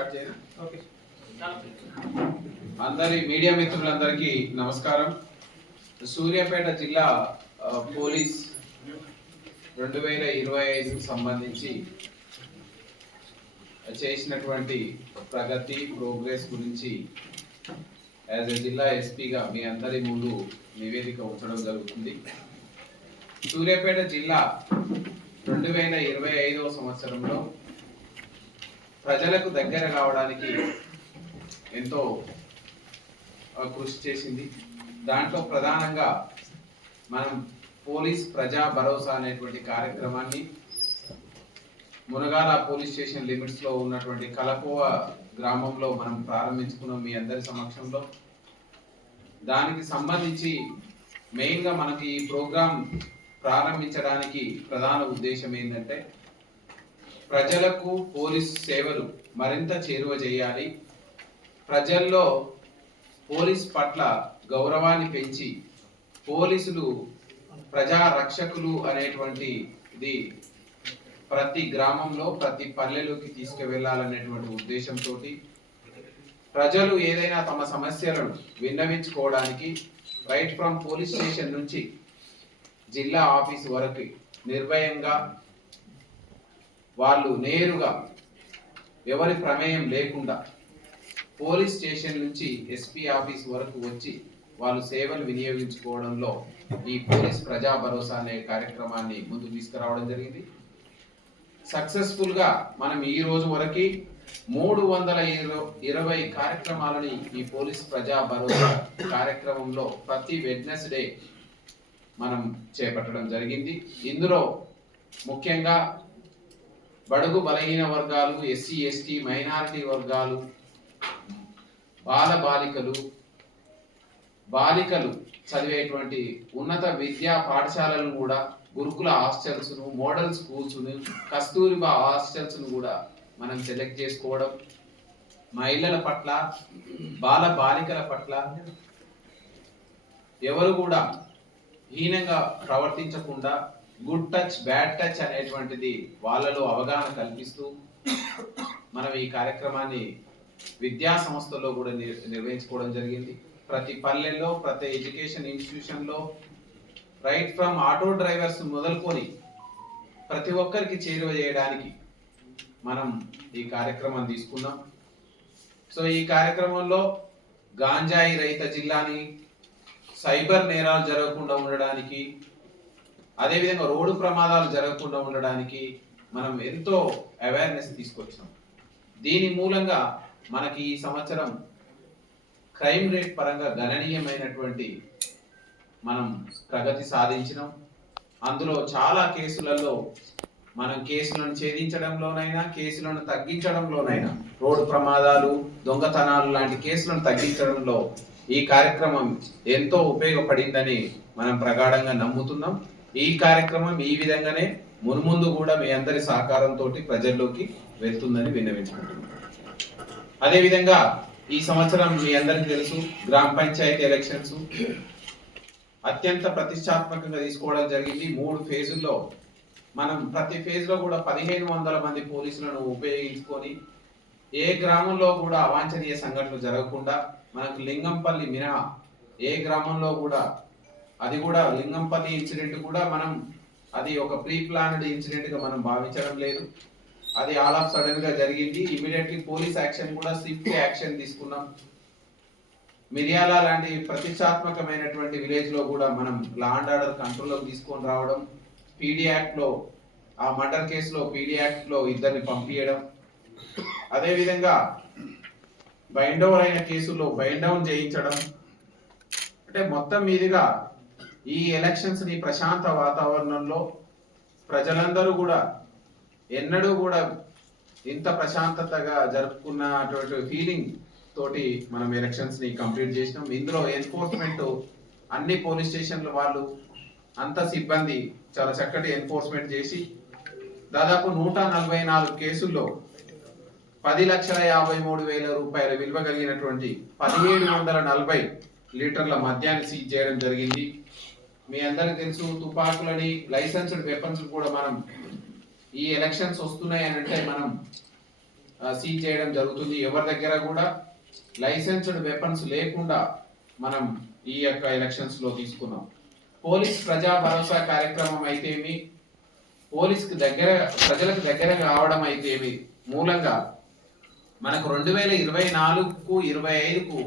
Start చేయనా? Okay. అందరి media మిత్రులందరికీ నమస్కారం. సూర్యాపేట జిల్లా పోలీస్ 2025కు సంబంధించి చేసినటువంటి ప్రగతి ప్రోగ్రెస్ గురించి యాజ్ ఎ జిల్లా ఎస్పీగా మీ అందరి ముందు నివేదిక ఉంచడం జరుగుతుంది. సూర్యాపేట జిల్లా 2025వ సంవత్సరంలో ప్రజలకు దగ్గర కావడానికి ఎంతో కృషి చేసింది. దాంట్లో ప్రధానంగా మనం పోలీస్ ప్రజా భరోసా అనేటువంటి కార్యక్రమాన్ని మునగాల పోలీస్ స్టేషన్ లిమిట్స్లో ఉన్నటువంటి కలకోవ గ్రామంలో మనం ప్రారంభించుకున్నాం మీ అందరి సమక్షంలో. దానికి సంబంధించి మెయిన్గా మనకి ఈ ప్రోగ్రాం ప్రారంభించడానికి ప్రధాన ఉద్దేశం ఏంటంటే ప్రజలకు పోలీస్ సేవలు మరింత చేరువ చేయాలి, ప్రజల్లో పోలీస్ పట్ల గౌరవాన్ని పెంచి పోలీసులు ప్రజా రక్షకులు అనేటువంటిది ప్రతి గ్రామంలో ప్రతి పల్లెలోకి తీసుకువెళ్ళాలనేటువంటి ఉద్దేశంతో ప్రజలు ఏదైనా తమ సమస్యలను విన్నవించుకోవడానికి రైట్ ఫ్రమ్ పోలీస్ స్టేషన్ నుంచి జిల్లా ఆఫీస్ వరకు నిర్భయంగా వాళ్ళు నేరుగా ఎవరి ప్రమేయం లేకుండా పోలీస్ స్టేషన్ నుంచి ఎస్పీ ఆఫీస్ వరకు వచ్చి వాళ్ళు సేవలు వినియోగించుకోవడంలో ఈ పోలీస్ ప్రజా భరోసా అనే కార్యక్రమాన్ని ముందుకు తీసుకురావడం జరిగింది. సక్సెస్ఫుల్గా మనం ఈ రోజు వరకు 320 కార్యక్రమాలని ఈ పోలీస్ ప్రజా భరోసా కార్యక్రమంలో ప్రతి వెడ్నెస్డే మనం చేపట్టడం జరిగింది. ఇందులో ముఖ్యంగా బడుగు బలహీన వర్గాలు, ఎస్సీ ఎస్టీ మైనారిటీ వర్గాలు, బాలికలు చదివేటువంటి ఉన్నత విద్యా పాఠశాలలను కూడా గురుకుల హాస్టల్స్ను, మోడల్ స్కూల్స్ను, కస్తూరిబా హాస్టల్స్ను కూడా మనం సెలెక్ట్ చేసుకోవడం, మహిళల పట్ల బాలికల పట్ల ఎవరు కూడా హీనంగా ప్రవర్తించకుండా గుడ్ టచ్ బ్యాడ్ టచ్ అనేటువంటిది వాళ్ళలో అవగాహన కల్పిస్తూ మనం ఈ కార్యక్రమాన్ని విద్యా సంస్థల్లో కూడా నిర్వహించుకోవడం జరిగింది. ప్రతి పల్లెల్లో ప్రతి ఎడ్యుకేషన్ ఇన్స్టిట్యూషన్లో రైట్ ఫ్రమ్ ఆటో డ్రైవర్స్ మొదలుకొని ప్రతి ఒక్కరికి చేరువ చేయడానికి మనం ఈ కార్యక్రమం తీసుకున్నాం. సో ఈ కార్యక్రమంలో గాంజాయి రహిత జిల్లాని, సైబర్ నేరాలు జరగకుండా ఉండడానికి, అదేవిధంగా రోడ్డు ప్రమాదాలు జరగకుండా ఉండడానికి మనం ఎంతో అవేర్నెస్ తీసుకొచ్చాం. దీని మూలంగా మనకి ఈ సంవత్సరం క్రైమ్ రేట్ పరంగా గణనీయమైనటువంటి మనం ప్రగతి సాధించినాం. అందులో చాలా కేసులలో మనం కేసులను ఛేదించడంలోనైనా, కేసులను తగ్గించడంలోనైనా, రోడ్డు ప్రమాదాలు, దొంగతనాలు లాంటి కేసులను తగ్గించడంలో ఈ కార్యక్రమం ఎంతో ఉపయోగపడిందని మనం ప్రగాఢంగా నమ్ముతున్నాం. ఈ కార్యక్రమం ఈ విధంగానే మున్ముందు కూడా మీ అందరి సహకారంతో ప్రజల్లోకి వెళ్తుందని విన్నవించుకుంటున్నాం. అదేవిధంగా ఈ సంవత్సరం మీ అందరికీ తెలుసు గ్రామ పంచాయతీ ఎలక్షన్స్ అత్యంత ప్రతిష్టాత్మకంగా తీసుకోవడం జరిగింది. 3 ఫేజుల్లో మనం ప్రతి ఫేజ్లో కూడా 1500 మంది పోలీసులను ఉపయోగించుకొని ఏ గ్రామంలో కూడా అవాంఛనీయ సంఘటనలు జరగకుండా మనకు లింగంపల్లి మినహా ఏ గ్రామంలో కూడా, అది కూడా లింగంపల్లి ఇన్సిడెంట్ కూడా మనం అది ఒక ప్రీ ప్లాన్డ్ ఇన్సిడెంట్ గా మనం భావించడం లేదు. అది ఆల్ ఆఫ్ సడన్ గా జరిగింది. ఇమీడియట్లీ పోలీస్ యాక్షన్ కూడా స్విఫ్ట్ యాక్షన్ తీసుకున్నాం. మిర్యాల లాంటి ప్రతిష్టాత్మకమైనటువంటి విలేజ్ లో కూడా మనం లా అండ్ ఆర్డర్ కంట్రోల్లోకి తీసుకొని రావడం, పీడీ యాక్ట్ లో ఆ మర్డర్ కేసులో పీడీ యాక్ట్ లో 2 పంపించడం, అదేవిధంగా బైండ్ ఓవర్ అయిన కేసుల్లో బైండ్ డౌన్ చేయించడం. అంటే మొత్తం మీదుగా ఈ ఎలక్షన్స్ ని ప్రశాంత వాతావరణంలో ప్రజలందరూ కూడా ఎన్నడూ కూడా ఇంత ప్రశాంతతగా జరుపుకున్నటువంటి ఫీలింగ్ తోటి మనం ఎలక్షన్స్ ని కంప్లీట్ చేసినాం. ఇందులో ఎన్ఫోర్స్మెంట్ అన్ని పోలీస్ స్టేషన్ల వాళ్ళు అంత సిబ్బంది చాలా చక్కటి ఎన్ఫోర్స్మెంట్ చేసి దాదాపు 144 కేసుల్లో 10,53,000 రూపాయల విలువ కలిగినటువంటి 1740 లీటర్ల మద్యాన్ని సీజ్ చేయడం జరిగింది. మీ అందరికీ తెలుసు తుపాకులని, లైసెన్స్డ్ వెపన్స్ కూడా మనం ఈ ఎలక్షన్స్ వస్తున్నాయి అని అంటే మనం సీజ్ చేయడం జరుగుతుంది. ఎవరి దగ్గర కూడా లైసెన్స్డ్ వెపన్స్ లేకుండా మనం ఈ యొక్క ఎలక్షన్స్ లో తీసుకున్నాం. పోలీస్ ప్రజా భరోసా కార్యక్రమం అయితేమి, పోలీస్కి దగ్గర ప్రజలకు దగ్గర కావడం అయితేమి మూలంగా మనకు 2024కు 25కు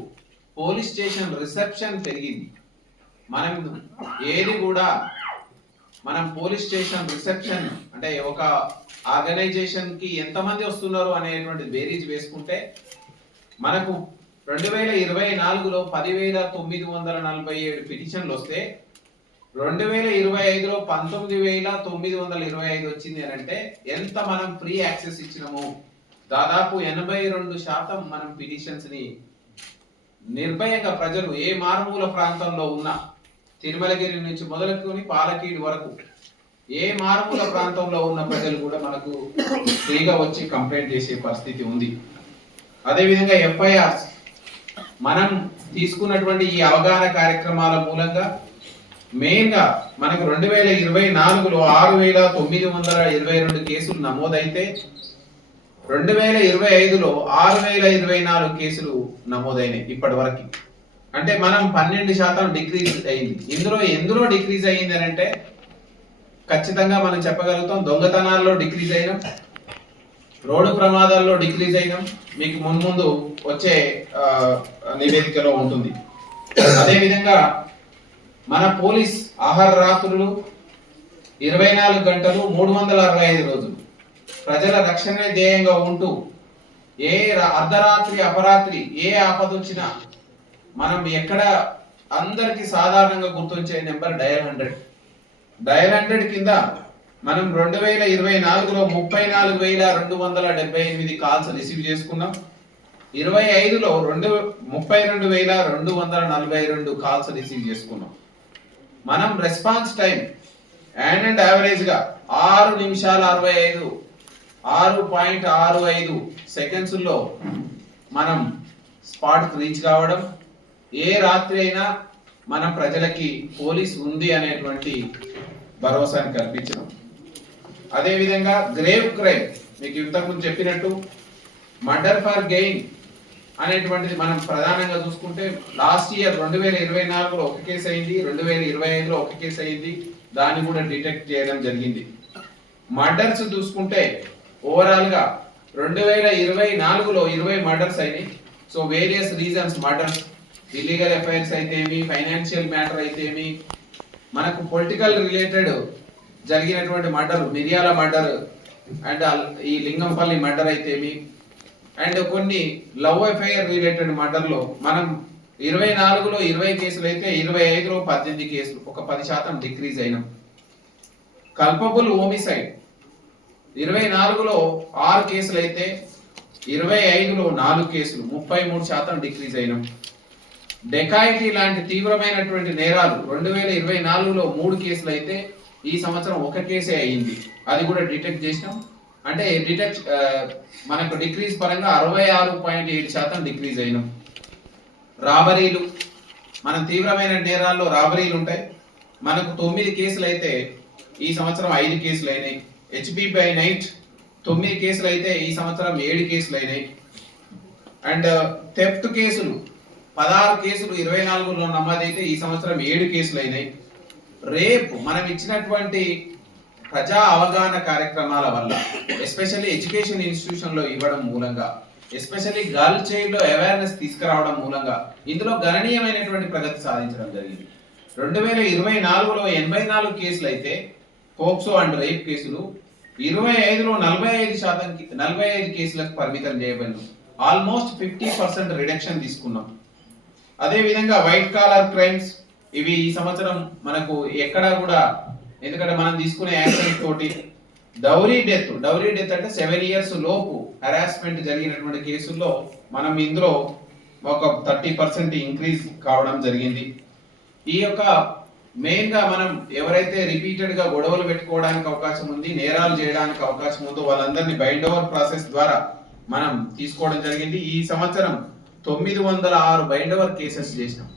పోలీస్ స్టేషన్ రిసెప్షన్ పెరిగింది. మనం ఏది కూడా మనం పోలీస్ స్టేషన్ రిసెప్షన్ అంటే ఒక ఆర్గనైజేషన్ కి ఎంతమంది వస్తున్నారు అనేటువంటి బేరీజ్ వేసుకుంటే మనకు 2024లో 10,947 పిటిషన్లు వస్తే 2025లో 19,925 వచ్చింది అని అంటే ఎంత మనం ఫ్రీ యాక్సెస్ ఇచ్చినాము. దాదాపు 82% మనం పిటిషన్స్ ని నిర్భయంగా ప్రజలు ఏ మారుమూల ప్రాంతంలో ఉన్నా, తిరుమలగిరి నుంచి మొదలుకొని పాలకీడు వరకు ఏ మారుమూల ప్రాంతంలో ఉన్న ప్రజలు కూడా మనకు ఫ్రీగా వచ్చి కంప్లైంట్ చేసే పరిస్థితి ఉంది. అదేవిధంగా ఎఫ్ఐఆర్స్ మనం తీసుకున్నటువంటి ఈ అవగాహన కార్యక్రమాల మూలంగా మెయిన్ గా మనకు 2024లో 6,922 కేసులు నమోదైతే 2025లో 6,024 కేసులు నమోదైనాయి ఇప్పటి వరకు. అంటే మనం 12% డిక్రీజ్ అయింది. ఎందులో డిక్రీజ్ అయ్యింది అని అంటే ఖచ్చితంగా మనం చెప్పగలుగుతాం. దొంగతనాల్లో డిక్రీజ్ అయినాం, రోడ్డు ప్రమాదాల్లో డిక్రీజ్ అయినాం. మీకు ముందు వచ్చే నివేదికలో ఉంటుంది. అదేవిధంగా మన పోలీస్ ఆహార రాత్రులు 24 గంటలు 365 రోజులు ప్రజల రక్షణే ధ్యేయంగా ఉంటూ ఏ అర్ధరాత్రి అపరాత్రి ఏ ఆపద వచ్చినా మనం ఎక్కడ అందరికి సాధారణంగా గుర్తొచ్చే నెంబర్ డయల్ 100. డయల్ 100 కింద మనం 2024లో 34,278 కాల్స్ రిసీవ్ చేసుకున్నాం. 25లో 32,242 కాల్స్ రిసీవ్ చేసుకున్నాం. మనం రెస్పాన్స్ టైం అండ్ యావరేజ్ గా 6.65 సెకండ్స్ లో మనం స్పాట్ రీచ్ కావడం, ఏ రాత్రి అయినా మన ప్రజలకి పోలీస్ ఉంది అనేటువంటి భరోసాని కల్పించడం. అదేవిధంగా గ్రేవ్ క్రైమ్ మీకు ఇంతకుముందు చెప్పినట్టు మర్డర్ ఫర్ గెయిన్ అనేటువంటిది మనం ప్రధానంగా చూసుకుంటే లాస్ట్ ఇయర్ 2024లో ఒక కేసు అయింది, 2025లో ఒక కేసు అయింది. దాన్ని కూడా డిటెక్ట్ చేయడం జరిగింది. మర్డర్స్ చూసుకుంటే ఓవరాల్ గా 2024లో 20 మర్డర్స్ అయినాయి. So various reasons murders, illegal affairs అయితేమి, ఫైనాన్షియల్ మ్యాటర్ అయితేమి, మనకు పొలిటికల్ రిలేటెడ్ జరిగినటువంటి మర్డర్, మిర్యాల మర్డర్ అండ్ ఈ లింగంపల్లి మర్డర్ అయితేమి, అండ్ కొన్ని లవ్ అఫైర్ రిలేటెడ్ మర్డర్లో మనం 24లో 20 కేసులు అయితే 25లో 18 కేసులు, ఒక 10% డిక్రీజ్ అయినాం. కల్పబుల్ హోమిసైడ్ 24లో 6 కేసులు అయితే 25లో 4 కేసులు, 33% డిక్రీజ్ అయినాం. డెకాయిటీ లాంటి తీవ్రమైనటువంటి నేరాలు 2024లో 3 కేసులు అయితే ఈ సంవత్సరం ఒక కేసే అయింది. అది కూడా డిటెక్ట్ చేసినాం. అంటే మనకు డిక్రీజ్ పరంగా 66.7% డిక్రీజ్ అయినాం. రాబరీలు, మనం తీవ్రమైన నేరాల్లో రాబరీలు ఉంటాయి. మనకు 9 కేసులు అయితే ఈ సంవత్సరం 5 కేసులు అయినాయి. హెచ్బి బై నైట్ 9 కేసులు అయితే ఈ సంవత్సరం 7 కేసులు అయినాయి. అండ్ థెఫ్ట్ కేసులు 16 కేసులు 24లో నమోదైతే ఈ సంవత్సరం 7 కేసులు అయినాయి. రేపు మనం ఇచ్చినటువంటి ప్రజా అవగాహన కార్యక్రమాల వల్ల, ఎస్పెషల్లీ ఎడ్యుకేషన్ ఇన్స్టిట్యూషన్ లో ఇవ్వడం మూలంగా, ఎస్పెషల్లీ గర్ల్ చైల్డ్ లో అవేర్నెస్ తీసుకురావడం మూలంగా ఇందులో గణనీయమైనటువంటి ప్రగతి సాధించడం జరిగింది. 2024లో 84 కేసులు అయితే పోక్సో అండ్ రేప్ కేసులు, 25లో 45 కేసులకు పరిమితం చేయబడింది. ఆల్మోస్ట్ 50% రిడక్షన్ తీసుకున్నాం. అదే విధంగా వైట్ కాలర్ క్రైమ్స్ ఇవి ఈ సంవత్సరం మనకు ఎక్కడా కూడా, ఎందుకంటే మనం తీసుకునే యాక్షన్ తోటి డౌరీ డెత్ అంటే 7 years లోపు హరాస్మెంట్ జరిగినటువంటి కేసుల్లో మనం ఇందులో ఒక 30% ఇంక్రీజ్ కావడం జరిగింది. ఈ యొక్క మెయిన్ గా మనం ఎవరైతే రిపీటెడ్ గా గొడవలు పెట్టుకోవడానికి అవకాశం ఉంది, నేరాలు చేయడానికి అవకాశం ఉందో వాళ్ళందరినీ బైండ్ ఓవర్ ప్రాసెస్ ద్వారా మనం తీసుకోవడం జరిగింది. ఈ సంవత్సరం 906 బైండ్ ఓవర్ కేసెస్ చేసినాం.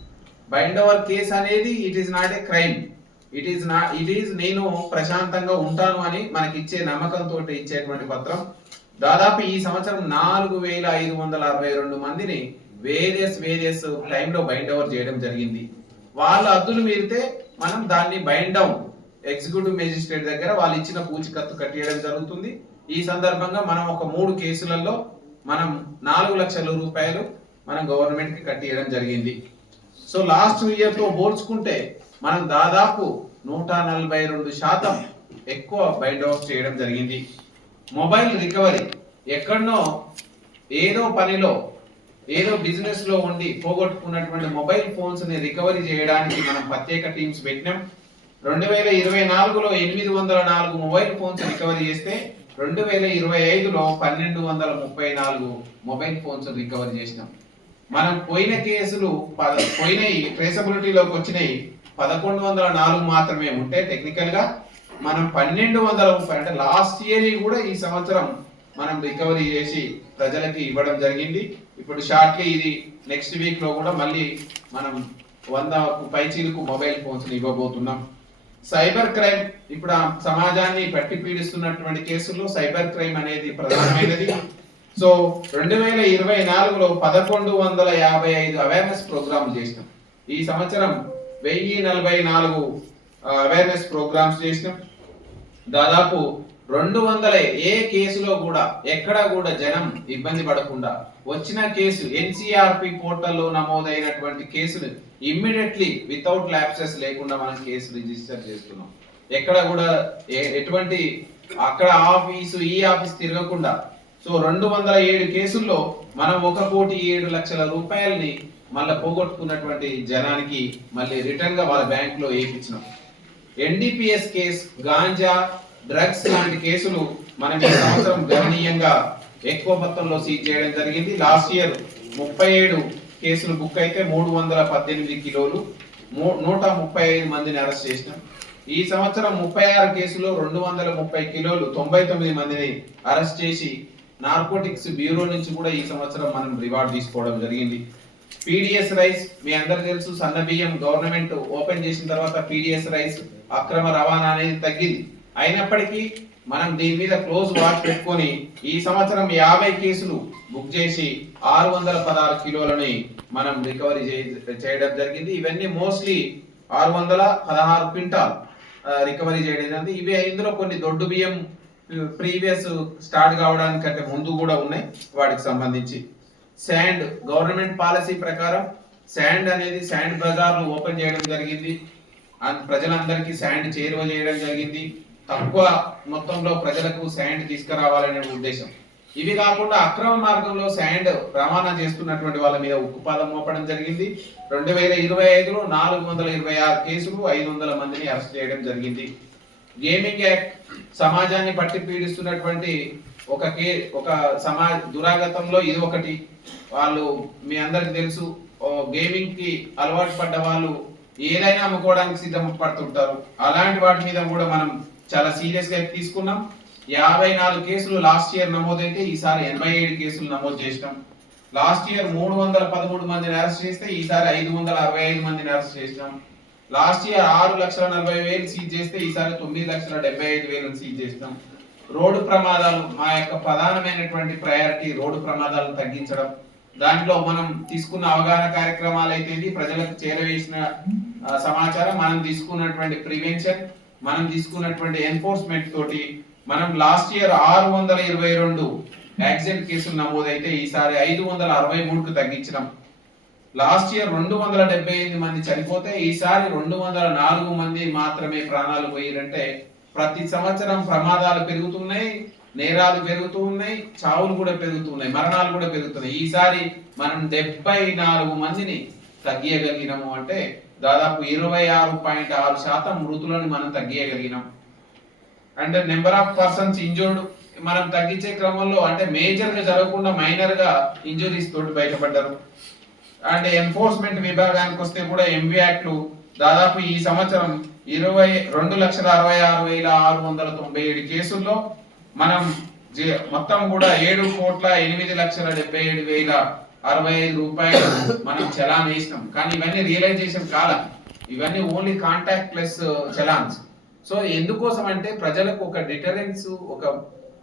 బైండ్ ఓవర్ కేస్ అనేది it is not a crime, it is నేను ప్రశాంతంగా ఉంటాను అని మనకి ఇచ్చే నమ్మకంతో ఇచ్చేటువంటి పత్రం. దాదాపు ఈ సంవత్సరం 4562 మందిని వేరియస్ టైంలో బైండ్ ఓవర్ చేయడం జరిగింది. వాళ్ళ అద్దులు మీరితే మనం దాన్ని బైండ్ డౌన్ ఎగ్జిక్యూటివ్ మేజిస్ట్రేట్ దగ్గర వాళ్ళు ఇచ్చిన పూచికత్తు కట్టేయడం జరుగుతుంది. ఈ సందర్భంగా మనం ఒక 3 కేసులలో మనం 4 లక్షల రూపాయలు మనం గవర్నమెంట్ కి కట్టేయడం జరిగింది. సో లాస్ట్ ఇయర్ తో పోల్చుకుంటే మనం దాదాపు 142% ఎక్కువ బైండ్ ఓవర్ చేయడం జరిగింది. మొబైల్ రికవరీ ఎక్కడనో ఏదో పనిలో ఏదో బిజినెస్ లో ఉండి పోగొట్టుకున్నటువంటి మొబైల్ ఫోన్స్ ని రికవరీ చేయడానికి మనం ప్రత్యేక టీమ్స్ పెట్టినాం. 2024లో 804 మొబైల్ ఫోన్స్ రికవరీ చేస్తే 2025లో 1234 మొబైల్ ఫోన్స్ రికవరీ చేసినాం. మనం పోయిన కేసులు పోయినాయి ట్రేసబిలిటీలోకి వచ్చినాయి 1104 మాత్రమే ఉంటే టెక్నికల్ గా మనం 1230 అంటే లాస్ట్ ఇయర్ కూడా ఈ సంవత్సరం మనం రికవరీ చేసి ప్రజలకి ఇవ్వడం జరిగింది. ఇప్పుడు షార్ట్లీ ఇది నెక్స్ట్ వీక్ లో కూడా మళ్ళీ మనం 100 పైచీలకు మొబైల్ ఫోన్స్ ఇవ్వబోతున్నాం. సైబర్ క్రైమ్ ఇప్పుడు ఆ సమాజాన్ని పట్టి పీడిస్తున్నటువంటి కేసుల్లో సైబర్ క్రైమ్ అనేది ప్రధానమైనది. సో 2024లో 1155 అవేర్నెస్ ప్రోగ్రామ్ చేసినాం. ఈ సంవత్సరం 1044 అవేర్నెస్ ప్రోగ్రామ్స్ చేసినాం. దాదాపు 200 ఏ కేసులో కూడా ఎక్కడ కూడా జనం ఇబ్బంది పడకుండా వచ్చిన కేసు ఎన్సిఆర్పి పోర్టల్లో నమోదైనటువంటి కేసులు ఇమ్మీడియట్లీ వితౌట్ ల్యాప్సెస్ లేకుండా మనం కేసు రిజిస్టర్ చేస్తున్నాం. ఎక్కడ కూడా ఎటువంటి అక్కడ ఆఫీసు ఈ ఆఫీస్ తిరగకుండా. సో 207 కేసుల్లో మనం 1,07,00,000 రూపాయలని మళ్ళీ పోగొట్టుకున్నటువంటి జనానికి మళ్ళీ రిటర్న్ గా వాళ్ళ బ్యాంక్ లో వేయించినాం. ఎన్డీపీఎస్ కేసు గాంజా డ్రగ్స్ లాంటి కేసులు మనం ఈ సంవత్సరం గణనీయంగా ఎక్కువ మొత్తంలో సీజ్ చేయడం జరిగింది. లాస్ట్ ఇయర్ 37 కేసులు బుక్ అయితే 318 కిలోలు 135 మందిని అరెస్ట్ చేసినాం. ఈ సంవత్సరం 36 కేసులో 230 కిలోలు 99 మందిని అరెస్ట్ చేసి నార్కోటిక్స్ బ్యూరో నుంచి కూడా ఈ సంవత్సరం మనం రివార్డ్ తీసుకోవడం జరిగింది. పీడిఎస్ రైస్ మీ అందరికి తెలుసు, సన్న బియ్యం గవర్నమెంట్ ఓపెన్ చేసిన తర్వాత పీడిఎస్ రైస్ అక్రమ రవాణా అనేది తగ్గింది. అయినప్పటికీ మనం దీని మీద క్లోజ్ వాచ్ పెట్టుకొని ఈ సంవత్సరం 50 కేసులు బుక్ చేసి 616 కిలోలని మనం రికవరీ చేయడం జరిగింది. ఇవన్నీ మోస్ట్లీ 616 క్వింటాల్ రికవరీ చేయడం జరిగింది. ఇవి ఇందులో కొన్ని దొడ్డు బియ్యం ప్రీవియస్ స్టార్ట్ కావడానికంటే ముందు కూడా ఉన్నాయి వాటికి సంబంధించి. శాండ్ గవర్నమెంట్ పాలసీ ప్రకారం శాండ్ అనేది శాండ్ బజార్లు ఓపెన్ చేయడం జరిగింది. ప్రజలందరికీ శాండ్ చేరువ చేయడం జరిగింది. తక్కువ మొత్తంలో ప్రజలకు శాండ్ తీసుకురావాలనే ఉద్దేశం. ఇవి కాకుండా అక్రమ మార్గంలో శాండ్ రవాణా చేస్తున్నటువంటి వాళ్ళ మీద ఉక్కుపాదం మోపడం జరిగింది. 2025లో 426 కేసులు 500 మందిని అరెస్ట్ చేయడం జరిగింది. గేమింగ్ యాక్ట్ సమాజాన్ని పట్టి పీడిస్తున్నటువంటి ఒక సమాజ దురాగతంలో ఇది ఒకటి. వాళ్ళు మీ అందరికి తెలుసు, గేమింగ్ కి అలవాటు పడ్డ వాళ్ళు ఏదైనా అమ్ముకోవడానికి సిద్ధపడుతుంటారు. అలాంటి వాటి మీద కూడా మనం చాలా సీరియస్ గా తీసుకున్నాం. 54 కేసులు లాస్ట్ ఇయర్ నమోదైతే ఈసారి 87 కేసులు నమోదు చేసినాం. లాస్ట్ ఇయర్ 313 మందిని అరెస్ట్ చేస్తే ఈసారి 565 మందిని అరెస్ట్ చేసినాం. లాస్ట్ ఇయర్ 6,40,000 సీజ్ చేస్తే ఈసారి 9,75,000 సీజ్ చేసినాం. రోడ్డు ప్రమాదాలు మా యొక్క ప్రధానమైనటువంటి ప్రయారిటీ రోడ్డు ప్రమాదాలను తగ్గించడం. దాంట్లో మనం తీసుకున్న అవగాహన కార్యక్రమాలు అయితే ప్రజలకు చేరవేసిన సమాచారం, మనం తీసుకున్నటువంటి ప్రివెన్షన్, మనం తీసుకున్నటువంటి ఎన్ఫోర్స్మెంట్ తోటి మనం లాస్ట్ ఇయర్ 622 యాక్సిడెంట్ కేసులు నమోదైతే ఈసారి 563కు తగ్గించడం. లాస్ట్ ఇయర్ 278 మంది చనిపోతే ఈసారి 204 మంది మాత్రమే ప్రాణాలు పోయారంటే ప్రతి సంవత్సరం ప్రమాదాలు పెరుగుతున్నాయి, నేరాలు పెరుగుతూ ఉన్నాయి, చావులు కూడా పెరుగుతున్నాయి, మరణాలు కూడా పెరుగుతున్నాయి. ఈసారి మనం 74 మందిని తగ్గియగలిగినాము అంటే దాదాపు 26.6% మృతులను మనం తగ్గియగలిగినాం. అంటే నెంబర్ ఆఫ్ పర్సన్స్ ఇంజూర్డ్ మనం తగ్గించే క్రమంలో అంటే మేజర్ గా జరగకుండా మైనర్ గా ఇంజురీస్ తోటి బయటపడ్డారు. అంటే ఎన్ఫోర్స్మెంట్ విభాగానికి వస్తే కూడా ఎంవి యాక్ట్లు దాదాపు ఈ సంవత్సరం 22,66,697 కేసుల్లో మనం మొత్తం కూడా 7,08,77,065 రూపాయలు మనం చలాన్ వేసినాం. కానీ ఇవన్నీ రియలైజేషన్ కాల, ఇవన్నీ only contact plus challans. So ఎందుకోసం అంటే ప్రజలకు ఒక డిటరెన్స్, ఒక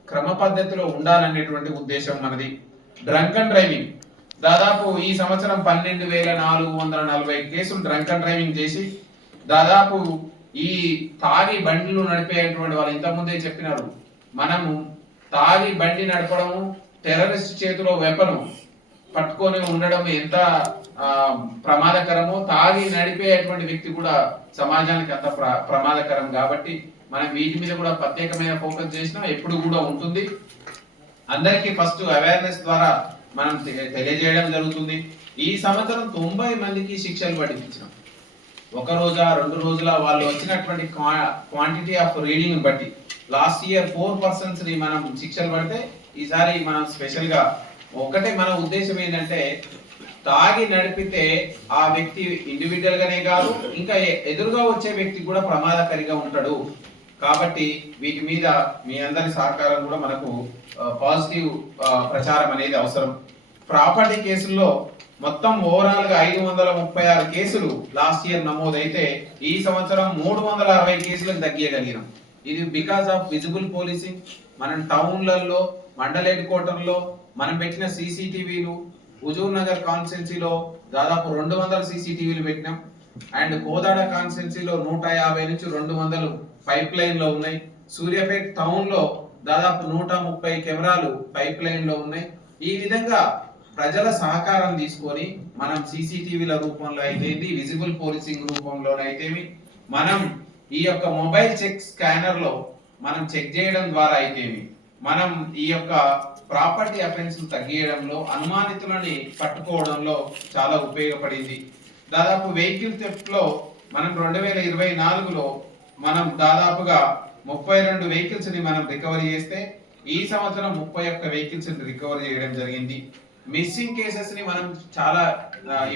క్రమ పద్ధతిలో ఉండాలనేటువంటి ఉద్దేశం మనది. డ్రంక్ అండ్ డ్రైవింగ్ దాదాపు ఈ సంవత్సరం 12,440 కేసులు డ్రంక్ అండ్ డ్రైవింగ్ చేసి దాదాపు ఈ తాగి బండ్లు నడిపేటువంటి వాళ్ళు ఇంతకుముందే చెప్పినారు, మనము తాగి బండి నడపడము, టెర్రరిస్ట్ చేతిలో వెపను పట్టుకొని ఉండడం ఎంత ప్రమాదకరమో, తాగి నడిపేటువంటి వ్యక్తి కూడా సమాజానికి అంత ప్రమాదకరం. కాబట్టి మనం వీటి మీద కూడా ప్రత్యేకమైన ఫోకస్ చేసినా ఎప్పుడు కూడా ఉంటుంది. అందరికీ ఫస్ట్ అవేర్నెస్ ద్వారా మనం తెలియజేయడం జరుగుతుంది. ఈ సంవత్సరం 90 మందికి శిక్షలు పట్టించినాం. ఒక రోజా 2 రోజుల వాళ్ళు వచ్చినటువంటి క్వాంటిటీ ఆఫ్ రీడింగ్ బట్టి లాస్ట్ ఇయర్ 4 persons ని మనం శిక్షలు పడితే ఈసారి మనం స్పెషల్ గా ఒకటే మన ఉద్దేశం ఏంటంటే తాగి నడిపితే ఆ వ్యక్తి ఇండివిజువల్ గానే కాదు, ఇంకా ఎదురుగా వచ్చే వ్యక్తి కూడా ప్రమాదకరిగా ఉంటాడు. కాబట్టి వీటి మీద మీ అందరి సహకారం కూడా మనకు పాజిటివ్ ప్రచారం అనేది అవసరం. ప్రాపర్టీ కేసుల్లో మొత్తం ఓవరాల్ గా 536 కేసులు లాస్ట్ ఇయర్ నమోదైతే ఈ సంవత్సరం 360 కేసులకు తగ్గియగలిగినాం. ఇది బికాస్ ఆఫ్ విజిబుల్ పోలీసింగ్. మనం టౌన్లలో, మండల హెడ్ క్వార్టర్లో మనం పెట్టిన సీసీటీవీలు, హుజూర్ నగర్ కాన్స్టిట్యున్సీలో దాదాపు 200 సీసీటీవీలు పెట్టినాం. అండ్ కోదాడ కాన్స్టిట్యున్సీలో 150 నుంచి 200 పైప్ లైన్ లో ఉన్నాయి. సూర్యాపేట టౌన్ లో దాదాపు 130 కెమెరాలు పైప్ లైన్ లో ఉన్నాయి. ఈ విధంగా ప్రజల సహకారం తీసుకొని మనం సీసీటీవీల రూపంలో అయితేమి, విజిబుల్ పోలీసింగ్ రూపంలో అయితేమి, మనం ఈ యొక్క మొబైల్ చెక్ స్కానర్ లో మనం చెక్ చేయడం ద్వారా అయితేమి, మనం ఈ యొక్క ప్రాపర్టీ అఫెన్స్ తగ్గియడంలో, అనుమానితులని పట్టుకోవడంలో చాలా ఉపయోగపడింది. దాదాపు వెహికల్ థెఫ్ట్ లో మనం 2024లో మనం దాదాపుగా 32 వెహికల్స్ ని మనం రికవరీ చేస్తే ఈ సంవత్సరం 31 వెహికల్స్ ని రికవరీ చేయడం జరిగింది. మిస్సింగ్ కేసెస్ ని మనం చాలా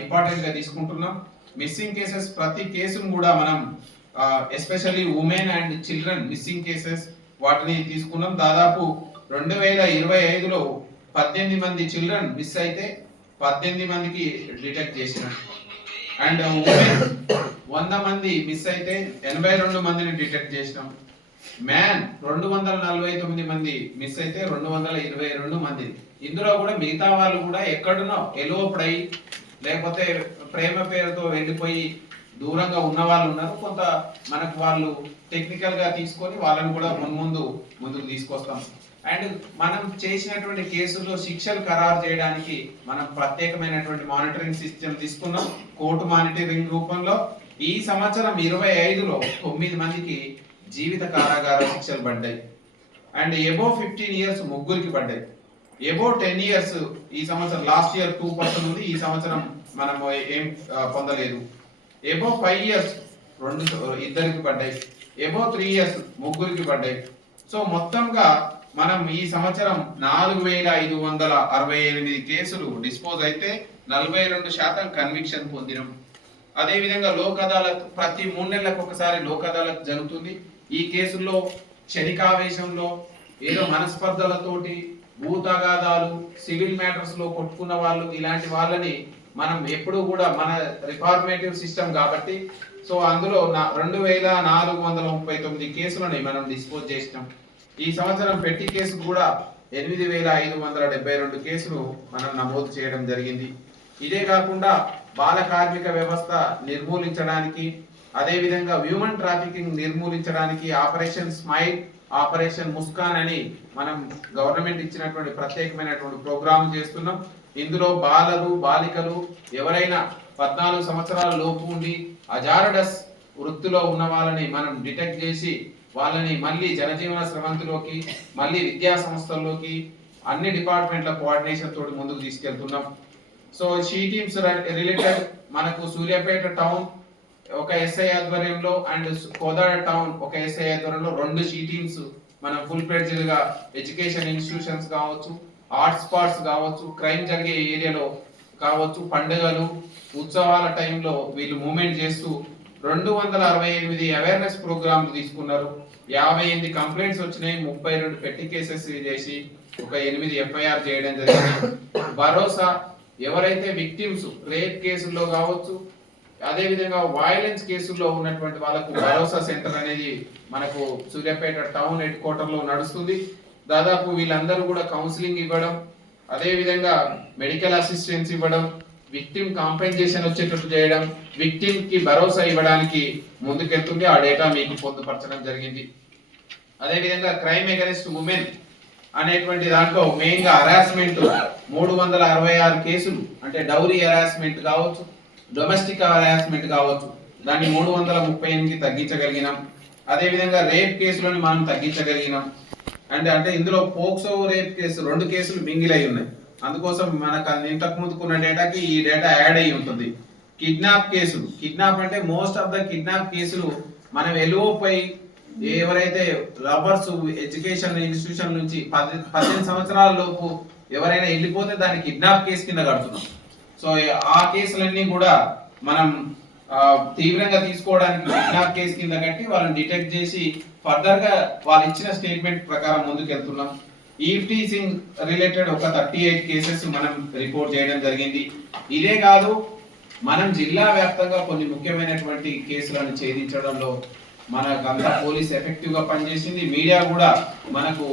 ఇంపార్టెంట్ గా తీసుకుంటున్నాం. మిస్సింగ్ కేసెస్ ప్రతి కేసును కూడా మనం especially women and children missing cases వాటిని తీసుకున్నాం. దాదాపు 2025లో 18 మంది చిల్డ్రన్ మిస్ అయితే 18 మందికి డిటెక్ట్ చేసినాం. అండ్ ఉమెన్ 100 మంది మిస్ అయితే 82 మందిని డిటెక్ట్ చేసినాం. మ్యాన్ 249 మంది మిస్ అయితే 222 మంది. ఇందులో కూడా మిగతా వాళ్ళు కూడా ఎక్కడున్నా ఎలోపడై లేకపోతే ప్రేమ పేరుతో వెళ్ళిపోయి దూరంగా ఉన్న వాళ్ళు ఉన్నారు. కొంత మనకు వాళ్ళు టెక్నికల్ గా తీసుకొని వాళ్ళని కూడా ముందుకు తీసుకొస్తాం. అండ్ మనం చేసినటువంటి కేసుల్లో శిక్షలు ఖరారు చేయడానికి మనం ప్రత్యేకమైనటువంటి మానిటరింగ్ సిస్టమ్ తీసుకున్నాం కోర్టు మానిటరింగ్ రూపంలో. ఈ సంవత్సరం 25లో 9 మందికి జీవిత కారాగార శిక్షలు పడ్డాయి. అండ్ ఎబో 15 years 3కి పడ్డాయి. ఎబో 10 years ఈ సంవత్సరం లాస్ట్ ఇయర్ 2% ఉంది, ఈ సంవత్సరం మనం ఏం పొందలేదు. ఎబో 5 years 2 పడ్డాయి. ఎబో 3 years 3కి పడ్డాయి. సో మొత్తంగా మనం ఈ సంవత్సరం 4,568 కేసులు డిస్పోజ్ అయితే 42% కన్విక్షన్ పొందినాం. అదే విధంగా లోక్ అదాలత్ ప్రతి 3 నెలలకు ఒకసారి లోక్ అదాలత్ జరుగుతుంది. ఈ కేసుల్లో క్షణికావేశంలో ఏదో మనస్పర్ధలతోటి భూతగాదాలు, సివిల్ మ్యాటర్స్ లో కొట్టుకున్న వాళ్ళు, ఇలాంటి వాళ్ళని మనం ఎప్పుడు కూడా మన రిఫార్మేటివ్ సిస్టమ్ కాబట్టి సో అందులో 2,439 కేసులని మనం డిస్పోజ్ చేసినాం. ఈ సంవత్సరం పెట్టి కేసు కూడా 8,572 కేసులు మనం నమోదు చేయడం జరిగింది. ఇదే కాకుండా బాల కార్మిక వ్యవస్థ నిర్మూలించడానికి, అదే విధంగా హ్యూమన్ ట్రాఫికింగ్ నిర్మూలించడానికి ఆపరేషన్ స్మైల్, ఆపరేషన్ ముస్కాన్ అని మనం గవర్నమెంట్ ఇచ్చినటువంటి ప్రత్యేకమైనటువంటి ప్రోగ్రామ్ చేస్తున్నాం. ఇందులో బాలలు, బాలికలు ఎవరైనా 14 సంవత్సరాల లోపు ఉండి అజారడస్ వృత్తిలో ఉన్న వాళ్ళని మనం డిటెక్ట్ చేసి వాళ్ళని మళ్ళీ జనజీవన స్రవంతిలోకి, మళ్ళీ విద్యా సంస్థల్లోకి, అన్ని డిపార్ట్మెంట్ల కోఆర్డినేషన్ తోటి ముందుకు తీసుకెళ్తున్నాం. సో షీ టీమ్స్ రిలేటెడ్ మనకు సూర్యాపేట టౌన్ ఒక ఎస్ఐ ఆధ్వర్యంలో అండ్ కోదాడ టౌన్ ఒక ఎస్ఐ ఆధ్వర్యంలో 2 షీ టీమ్స్ మనం ఫుల్ ఫ్లెడ్జ్డ్ గా ఎడ్యుకేషన్ ఇన్స్టిట్యూషన్స్ కావచ్చు, ఆర్ట్ స్పాట్స్ కావచ్చు, క్రైమ్ జరిగే ఏరియాలో కావచ్చు, పండుగలు ఉత్సవాల టైంలో వీళ్ళు మూవ్మెంట్ చేస్తూ 268 అవేర్నెస్ ప్రోగ్రామ్లు తీసుకున్నారు. 58 కంప్లైంట్స్ వచ్చినాయి, 32 పెట్టి కేసెస్ చేసి ఒక 8 FIR చేయడం జరిగింది. భరోసా ఎవరైతే విక్టిమ్స్ రేప్ కేసుల్లో కావచ్చు, అదే విధంగా వైలెన్స్ కేసుల్లో ఉన్నటువంటి వాళ్ళకు భరోసా సెంటర్ అనేది మనకు సూర్యాపేట టౌన్ హెడ్ క్వార్టర్ లో నడుస్తుంది. దాదాపు వీళ్ళందరూ కూడా కౌన్సిలింగ్ ఇవ్వడం, అదే విధంగా మెడికల్ అసిస్టెన్స్ ఇవ్వడం, విక్టిమ్ కాంపెన్సేషన్ వచ్చేటట్టు చేయడం, విక్టిమ్ కి భరోసా ఇవ్వడానికి ముందుకెళ్తుంటే ఆ డేటా మీకు పొందుపరచడం జరిగింది. అదే విధంగా క్రైమ్ అగైన్స్ట్ ఉమెన్ అనేటువంటి దాంట్లో మెయిన్ గా హరాస్మెంట్ 366 కేసులు, అంటే డౌరీ హరాస్మెంట్ కావచ్చు, డొమెస్టిక్ హరాస్మెంట్ కావచ్చు, దాన్ని 338కి తగ్గించగలిగినాం. అదే విధంగా రేప్ కేసులను మనం తగ్గించగలిగినాం. అంటే ఇందులో పోక్సో రేప్ కేసు 2 కేసులు మింగిల్ అయి ఉన్నాయి. అందుకోసం మనకు ఇంతకు ముందుకున్న డేటాకి ఈ డేటా యాడ్ అయి ఉంటుంది. కిడ్నాప్ కేసులు, కిడ్నాప్ అంటే మోస్ట్ ఆఫ్ ద కిడ్నాప్ కేసులు మనం ఎలువపై ఎవరైతే లవర్స్ ఎడ్యుకేషన్ ఇన్స్టిట్యూషన్ నుంచి 18 సంవత్సరాల లోపు ఎవరైనా వెళ్ళిపోతే దాన్ని కిడ్నాప్ కేసు కింద కడుతున్నాం. సో ఆ కేసులన్నీ కూడా మనం తీవ్రంగా తీసుకోవడానికి కిడ్నాప్ కేసు కింద కట్టి వాళ్ళని డిటెక్ట్ చేసి ఫర్దర్ గా వాళ్ళు ఇచ్చిన స్టేట్మెంట్ ప్రకారం ముందుకు వెళ్తున్నాం. ఈవ్ టీజింగ్ రిలేటెడ్ ఒక 38 కేసెస్ మనం రిపోర్ట్ చేయడం జరిగింది. ఇదే కాదు, మనం జిల్లా వ్యాప్తంగా కొన్ని ముఖ్యమైనటువంటి కేసులను ఛేదించడంలో మనకంతా పోలీస్ ఎఫెక్టివ్ గా పనిచేసింది. మీడియా కూడా మనకు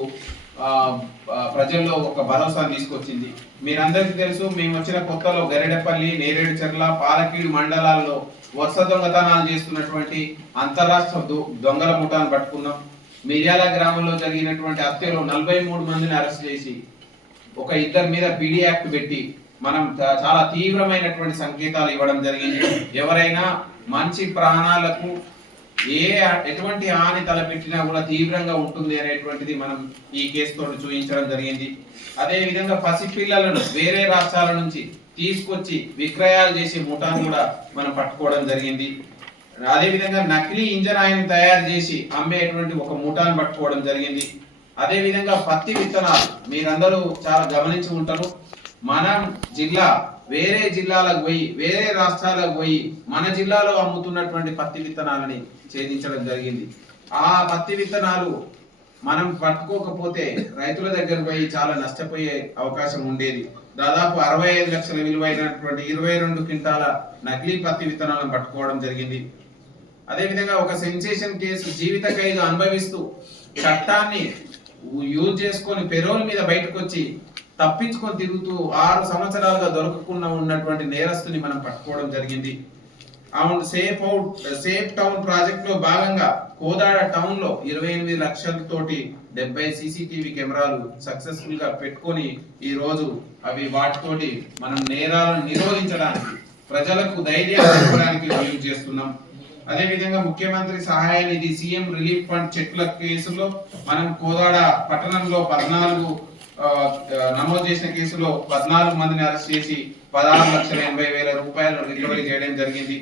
ప్రజల్లో ఒక భరోసాను తీసుకొచ్చింది. మీరందరికీ తెలుసు, మేము వచ్చిన కొత్తలో గరిడపల్లి, నేరేడుచర్ల, పాలకీడు మండలాల్లో వరుస దొంగతనాలు చేస్తున్నటువంటి అంతరాష్ట్ర దొంగల ముఠాను పట్టుకున్నాం. మిర్యాల గ్రామంలో జరిగినటువంటి హత్యలో 43 మందిని అరెస్ట్ చేసి ఒక 2 మీద పీడీ యాక్ట్ పెట్టి మనం చాలా తీవ్రమైనటువంటి సంకేతాలు ఇవ్వడం జరిగింది. ఎవరైనా మంచి ప్రాణాలకు ఎటువంటి హాని తలపెట్టినా కూడా తీవ్రంగా ఉంటుంది అనేటువంటిది మనం ఈ కేసుతో చూపించడం జరిగింది. అదే విధంగా పసిపిల్లలను వేరే రాష్ట్రాల నుంచి తీసుకొచ్చి విక్రయాలు చేసే ముఠాను కూడా మనం పట్టుకోవడం జరిగింది. అదే విధంగా నకిలీ ఇంజన్ ఆయిల్ తయారు చేసి అమ్మేటువంటి ఒక ముఠాను పట్టుకోవడం జరిగింది. అదే విధంగా పత్తి విత్తనాలు మీరందరూ చాలా గమనించి ఉంటారు. మనం జిల్లా వేరే జిల్లాలకు పోయి వేరే రాష్ట్రాలకు పోయి మన జిల్లాలో అమ్ముతున్నటువంటి పత్తి విత్తనాలని ఛేదించడం జరిగింది. ఆ పత్తి విత్తనాలు మనం పట్టుకోకపోతే రైతుల దగ్గర పోయి చాలా నష్టపోయే అవకాశం ఉండేది. దాదాపు 65 లక్షల విలువైనటువంటి 22 క్వింటాల నకిలీ పత్తి విత్తనాలను పట్టుకోవడం జరిగింది. అదే విధంగా ఒక సెన్సేషన్ కేసు, జీవిత ఖైదు అనుభవిస్తూ చట్టాన్ని యూజ్ చేసుకొని పెరోల్ మీద బయటకు వచ్చి తప్పించుకొని తిరుగుతూ 6 సంవత్సరాలుగా దొరకకుండా ఉన్నటువంటి నేరస్తుని మనం పట్టుకోవడం జరిగింది. సేఫ్ టౌన్ ప్రాజెక్ట్ లో భాగంగా కోదాడ టౌన్ లో 28 లక్షలతోటి 70 సీసీటీవీ కెమెరాలు సక్సెస్ఫుల్ గా పెట్టుకొని ఈ రోజు వాటితోటి మనం నేరాలను నిరోధించడానికి, ప్రజలకు ధైర్యాన్ని ఇవ్వడానికి యూజ్ చేస్తున్నాం. అదే విధంగా ముఖ్యమంత్రి సహాయ నిధి, సీఎం రిలీఫ్ ఫండ్ చెట్ల కేసులో మనం కోదాడ పట్టణంలో 14 నమోదు చేసిన కేసులో 14 మందిని అరెస్ట్ చేసి 16,80,000 రూపాయలు రికవరీ చేయడం జరిగింది.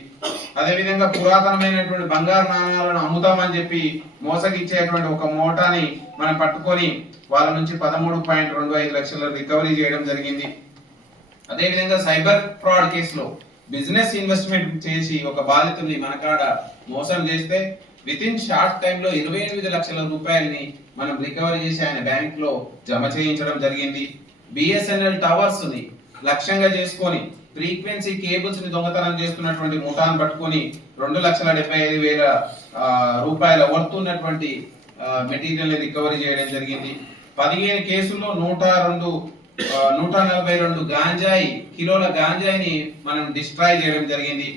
అదే విధంగా పురాతనమైనటువంటి బంగారు నాణ్యాలను అమ్ముతామని చెప్పి మోసగిచ్చేటువంటి ఒక మోటాని మనం పట్టుకొని వాళ్ళ నుంచి 13.25 లక్షల రికవరీ చేయడం జరిగింది. అదే విధంగా సైబర్ ఫ్రాడ్ కేసులో బిజినెస్ ఇన్వెస్ట్మెంట్ చేసి ఒక బాధితుడిని మనకాడ మోసం చేస్తే విత్ ఇన్ షార్ట్ టైమ్ లో 28 లక్షల రూపాయలని మనం రికవరీ చేసి ఆయన బ్యాంక్ లో జమ చేయించడం జరిగింది. బిఎస్ఎన్ఎల్ టవర్స్ ని లక్ష్యంగా చేసుకొని ఫ్రీక్వెన్సీ కేబుల్స్ ని దొంగతనం చేస్తున్నటువంటి ముఠాను పట్టుకొని 2,75,000 రూపాయల వర్తున్నటువంటి మెటీరియల్ ని రికవరీ చేయడం జరిగింది. 15 కేసుల్లో 142 గాంజాయి కిలోల గాంజాయిని మనం డిస్ట్రాయ్ చేయడం జరిగింది.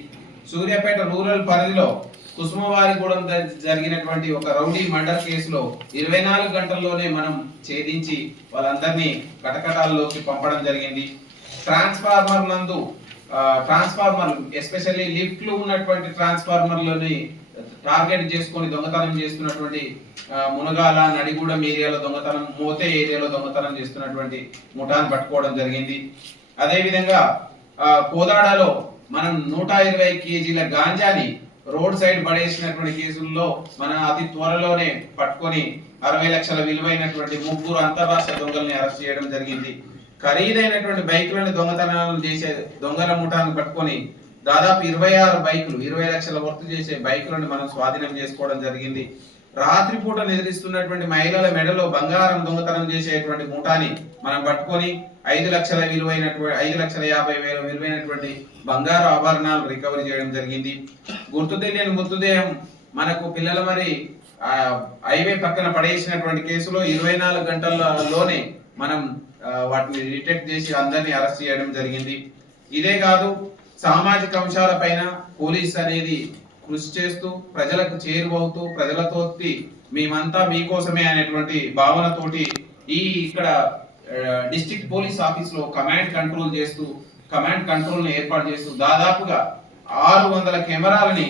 సూర్యాపేట రూరల్ పరిధిలో కుసుమవారిగూడెం జరిగినటువంటి ఒక రౌడీ మర్డర్ కేసులో 24 గంటల్లోనే మనం ఛేదించి వాళ్ళందరినీ కటకటాల్లోకి పంపడం జరిగింది. ట్రాన్స్ఫార్మర్ ఎస్పెషల్లీ లిఫ్ట్లు ఉన్నటువంటి ట్రాన్స్ఫార్మర్లని టార్గెట్ చేసుకొని దొంగతనం చేస్తున్నటువంటి మునగాల, నడిగూడెం ఏరియాలో దొంగతనం, మోతే ఏరియాలో దొంగతనం చేస్తున్నటువంటి ముఠాను పట్టుకోవడం జరిగింది. అదే విధంగా కోదాడలో మనం 120 కేజీల గాంజాని రోడ్ సైడ్ పడేసినటువంటి కేసుల్లో మనం అతి త్వరలోనే పట్టుకొని 60 లక్షల విలువైనటువంటి 3 అంతర్రాష్ట్ర దొంగల్ని అరెస్ట్ చేయడం జరిగింది. ఖరీదైనటువంటి బైకులను దొంగతనాలు చేసే దొంగల ముఠాను పట్టుకొని దాదాపు 26 బైకులు 20 లక్షల వర్తు చేసే బైకులను మనం స్వాధీనం చేసుకోవడం జరిగింది. రాత్రిపూట నిద్రిస్తున్నటువంటి మహిళల మెడలో బంగారం దొంగతనం చేసేటువంటి ముఠాని మనం పట్టుకొని 5,50,000 విలువైనటువంటి బంగారు ఆభరణాలు రికవరీ చేయడం జరిగింది. గుర్తు తెలియని మృతదేహం మనకు పిల్లల మరి హైవే పక్కన పడేసినటువంటి కేసులో 24 గంటలలోనే మనం వాటిని డిటెక్ట్ చేసి అందరినీ అరెస్ట్ చేయడం జరిగింది. ఇదే కాదు, సామాజిక అంశాలపైన పోలీస్ అనేది కృషి చేస్తూ ప్రజలకు చేరువవుతూ ప్రజలతోటి మేమంతా మీకోసమే అనేటువంటి భావనతోటి ఇక్కడ డిస్ట్రిక్ట్ పోలీస్ ఆఫీస్ లో కమాండ్ కంట్రోల్ ని ఏర్పాటు చేస్తూ దాదాపుగా 600 కెమెరాలని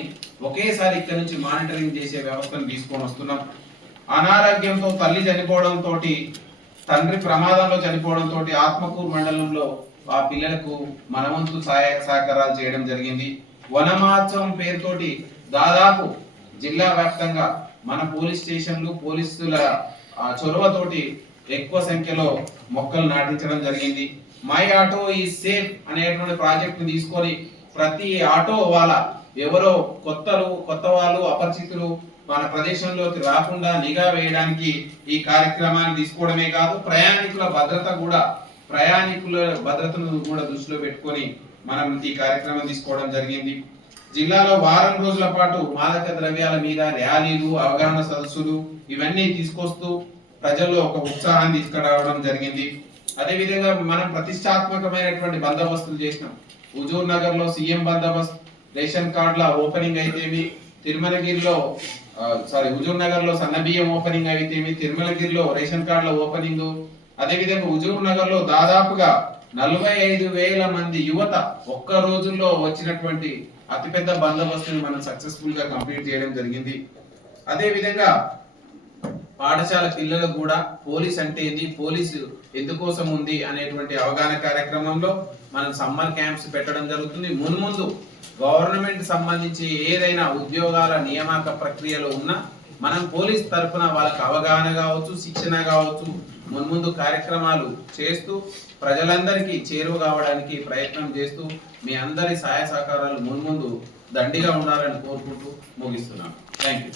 ఒకేసారి ఇక్కడ నుంచి మానిటరింగ్ చేసే వ్యవస్థను తీసుకొని వస్తున్నాం. అనారోగ్యంతో తల్లి చనిపోవడంతో, తండ్రి ప్రమాదంలో చనిపోవడంతో ఆత్మకూరు మండలంలో ఆ పిల్లలకు మనవంతు సహాయ సహకారాలు చేయడం జరిగింది. వనమహోత్సవం పేరుతోటి దాదాపు జిల్లా వ్యాప్తంగా మన పోలీస్ స్టేషన్లు పోలీసుల చొరవతోటి ఎక్కువ సంఖ్యలో మొక్కలు నాటించడం జరిగింది. మై ఆటో ఈ సేఫ్ అనేటువంటి ప్రాజెక్ట్ ని తీసుకొని ప్రతి ఆటో వాళ్ళ ఎవరో కొత్త వాళ్ళు అపరిచితులు మన ప్రదేశంలోకి రాకుండా నిఘా వేయడానికి ఈ కార్యక్రమాన్ని తీసుకోవడమే కాదు, ప్రయాణికుల భద్రతను కూడా దృష్టిలో పెట్టుకొని మనం ఈ కార్యక్రమం తీసుకోవడం జరిగింది. జిల్లాలో వారం రోజుల పాటు మాదక ద్రవ్యాల మీద ర్యాలీలు, అవగాహన సదస్సులు ఇవన్నీ తీసుకొస్తూ ప్రజల్లో ఒక ఉత్సాహాన్ని తీసుకురావడం జరిగింది. అదేవిధంగా మనం ప్రతిష్టాత్మకమైనటువంటి బందోబస్తులు చేసినాం. హుజూర్ నగర్ లో సీఎం బందోబస్తు, రేషన్ కార్డుల ఓపెనింగ్ అయితేమి, హుజూర్ నగర్ లో సన్నబియ్యం ఓపెనింగ్ అయితేమి, తిరుమలగిరిలో రేషన్ కార్డుల ఓపెనింగ్, అదేవిధంగా హుజూర్ నగర్ లో దాదాపుగా 45,000 మంది యువత ఒక్క రోజుల్లో వచ్చినటువంటి అతిపెద్ద బందోబస్తుని మనం సక్సెస్ఫుల్ గా కంప్లీట్ చేయడం జరిగింది. అదే విధంగా పాఠశాల పిల్లలకు కూడా పోలీస్ అంటే ఏంది, పోలీసు ఎందుకోసం ఉంది అనేటువంటి అవగాహన కార్యక్రమంలో మనం సమ్మర్ క్యాంప్స్ పెట్టడం జరుగుతుంది. మున్ముందు గవర్నమెంట్ సంబంధించి ఏదైనా ఉద్యోగాల నియామక ప్రక్రియలో ఉన్నా మనం పోలీస్ తరఫున వాళ్ళకి అవగాహన కావచ్చు, శిక్షణ కావచ్చు, మున్ముందు కార్యక్రమాలు చేస్తూ ప్రజలందరికీ చేరువ కావడానికి ప్రయత్నం చేస్తూ మీ అందరి సహాయ సహకారాలు మున్ముందు దండిగా ఉండాలని కోరుకుంటూ ముగిస్తున్నాను. Thank you.